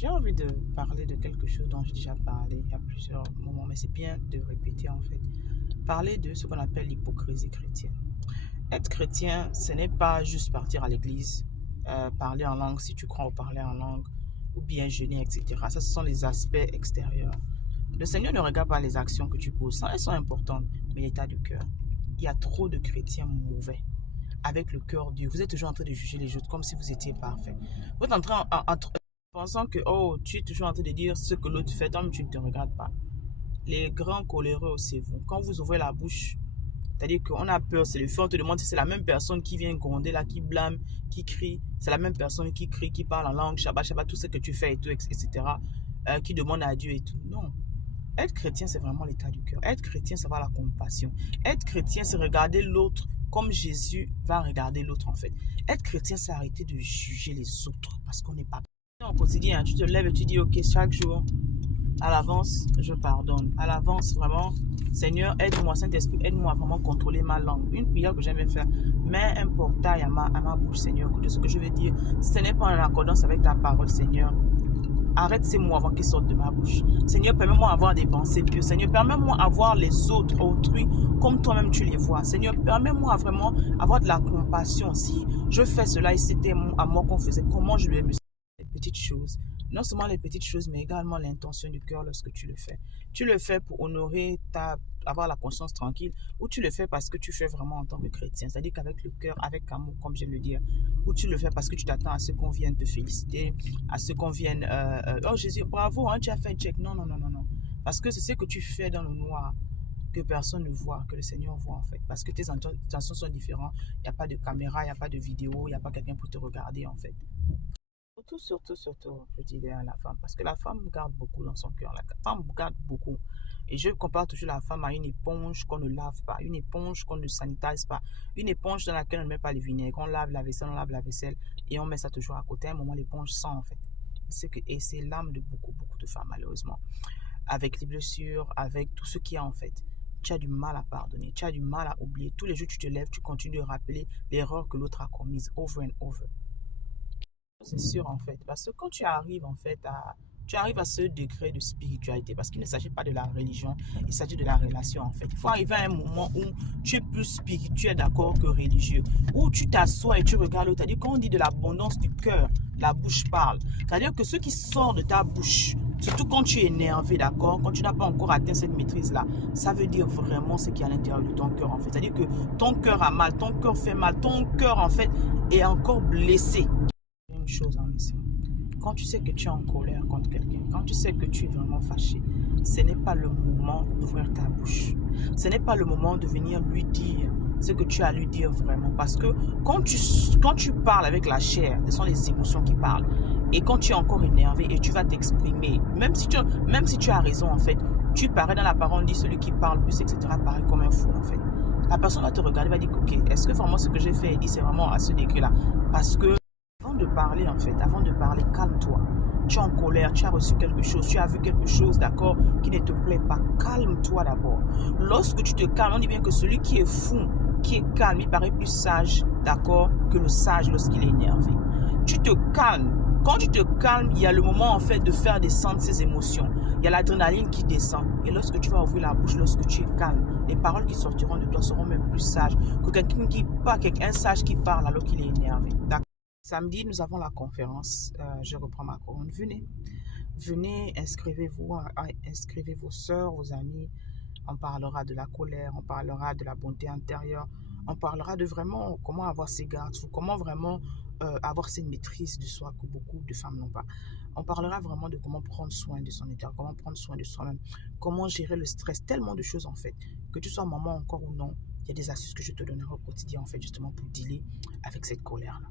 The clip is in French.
J'ai envie de parler de quelque chose dont j'ai déjà parlé il y a plusieurs moments, mais c'est bien de répéter en fait. Parler de ce qu'on appelle l'hypocrisie chrétienne. Être chrétien, ce n'est pas juste partir à l'église, parler en langue si tu crois ou parler en langue, ou bien jeûner, etc. Ça, ce sont les aspects extérieurs. Le Seigneur ne regarde pas les actions que tu poses. Elles sont importantes, mais l'état du cœur. Il y a trop de chrétiens mauvais avec le cœur dur. Vous êtes toujours en train de juger les autres comme si vous étiez parfait. Vous êtes en train, pensant que oh, tu es toujours en train de dire ce que l'autre fait, donc tu ne te regardes pas. Les grands coléreux, c'est vous. Quand vous ouvrez la bouche, c'est-à-dire qu'on a peur, c'est le feu, on te demande si c'est la même personne qui vient gronder là, qui blâme, qui crie, c'est la même personne qui crie, qui parle en langue, Shabbat, Shabbat, tout ce que tu fais et tout, etc., qui demande à Dieu et tout. Non. Être chrétien, c'est vraiment l'état du cœur. Être chrétien, c'est avoir la compassion. Être chrétien, c'est regarder l'autre comme Jésus va regarder l'autre en fait. Être chrétien, c'est arrêter de juger les autres parce qu'on n'est pas. Au quotidien, tu te lèves et tu dis, ok, chaque jour, à l'avance, je pardonne. À l'avance, vraiment, Seigneur, aide-moi, Saint-Esprit, aide-moi à vraiment contrôler ma langue. Une prière que j'aime faire, mets un portail à ma bouche, Seigneur. Que tout ce que je veux dire, ce n'est pas en accordance avec ta parole, Seigneur. Arrête ces mots avant qu'ils sortent de ma bouche. Seigneur, permets-moi d'avoir des pensées pures. Seigneur, permets-moi d'avoir les autres, autrui, comme toi-même tu les vois. Seigneur, permets-moi vraiment avoir de la compassion. Si je fais cela et c'était à moi qu'on faisait, comment je vais me sentir? Les petites choses. Non seulement les petites choses, mais également l'intention du cœur lorsque tu le fais. Tu le fais pour honorer avoir la conscience tranquille, ou tu le fais parce que tu fais vraiment en tant que chrétien, c'est-à-dire qu'avec le cœur, avec amour, comme je viens de le dire, ou tu le fais parce que tu t'attends à ce qu'on vienne te féliciter, à ce qu'on vienne, oh Jésus, bravo, hein, tu as fait un check. Non, non, non, non, non. Parce que c'est ce que tu fais dans le noir que personne ne voit, que le Seigneur voit en fait. Parce que tes intentions sont différentes. Il n'y a pas de caméra, il n'y a pas de vidéo, il n'y a pas quelqu'un pour te regarder en fait. Surtout, je dirais à la femme, parce que la femme garde beaucoup dans son cœur. La femme garde beaucoup. Et je compare toujours la femme à une éponge qu'on ne lave pas, une éponge qu'on ne sanitise pas, une éponge dans laquelle on ne met pas le vinaigre. On lave la vaisselle, on lave la vaisselle et on met ça toujours à côté. À un moment, l'éponge sent en fait. Et c'est l'âme de beaucoup, beaucoup de femmes, malheureusement. Avec les blessures, avec tout ce qu'il y a en fait. Tu as du mal à pardonner, tu as du mal à oublier. Tous les jours, tu te lèves, tu continues de rappeler l'erreur que l'autre a commise, over and over. C'est sûr en fait, parce que quand tu arrives en fait tu arrives à ce degré de spiritualité, parce qu'il ne s'agit pas de la religion, il s'agit de la relation en fait. Il faut arriver à un moment où tu es plus spirituel d'accord que religieux, où tu t'assois et tu regardes l'autre. C'est-à-dire quand on dit de l'abondance du cœur, la bouche parle. C'est-à-dire que ce qui sort de ta bouche, surtout quand tu es énervé, d'accord, quand tu n'as pas encore atteint cette maîtrise-là, ça veut dire vraiment ce qui est à l'intérieur de ton cœur en fait. C'est-à-dire que ton cœur a mal, ton cœur fait mal, ton cœur en fait est encore blessé. Une chose en mission. Quand tu sais que tu es en colère contre quelqu'un, quand tu sais que tu es vraiment fâché, ce n'est pas le moment d'ouvrir ta bouche. Ce n'est pas le moment de venir lui dire ce que tu as à lui dire vraiment. Parce que quand tu parles avec la chair, ce sont les émotions qui parlent. Et quand tu es encore énervé et tu vas t'exprimer, même si tu as raison en fait, tu parais dans la parole, dit celui qui parle plus, etc., paraît comme un fou en fait. La personne va te regarder, va dire, ok, est-ce que vraiment ce que j'ai fait et dit, c'est vraiment à ce degré-là? Parce que avant de parler, en fait, avant de parler, calme-toi. Tu es en colère, tu as reçu quelque chose, tu as vu quelque chose, d'accord, qui ne te plaît pas. Calme-toi d'abord. Lorsque tu te calmes, on dit bien que celui qui est fou, qui est calme, il paraît plus sage, d'accord, que le sage lorsqu'il est énervé. Tu te calmes. Quand tu te calmes, il y a le moment, en fait, de faire descendre ses émotions. Il y a l'adrénaline qui descend. Et lorsque tu vas ouvrir la bouche, lorsque tu es calme, les paroles qui sortiront de toi seront même plus sages que quelqu'un sage qui parle alors qu'il est énervé. D'accord. Samedi, nous avons la conférence. Je reprends ma couronne. Venez, inscrivez-vous, inscrivez vos soeurs, vos amis. On parlera de la colère, on parlera de la bonté intérieure, on parlera de vraiment comment avoir ses gardes, comment vraiment avoir cette maîtrise de soi que beaucoup de femmes n'ont pas. On parlera vraiment de comment prendre soin de son état, comment prendre soin de soi-même, comment gérer le stress, tellement de choses en fait. Que tu sois maman encore ou non, il y a des astuces que je te donnerai au quotidien en fait justement pour dealer avec cette colère-là.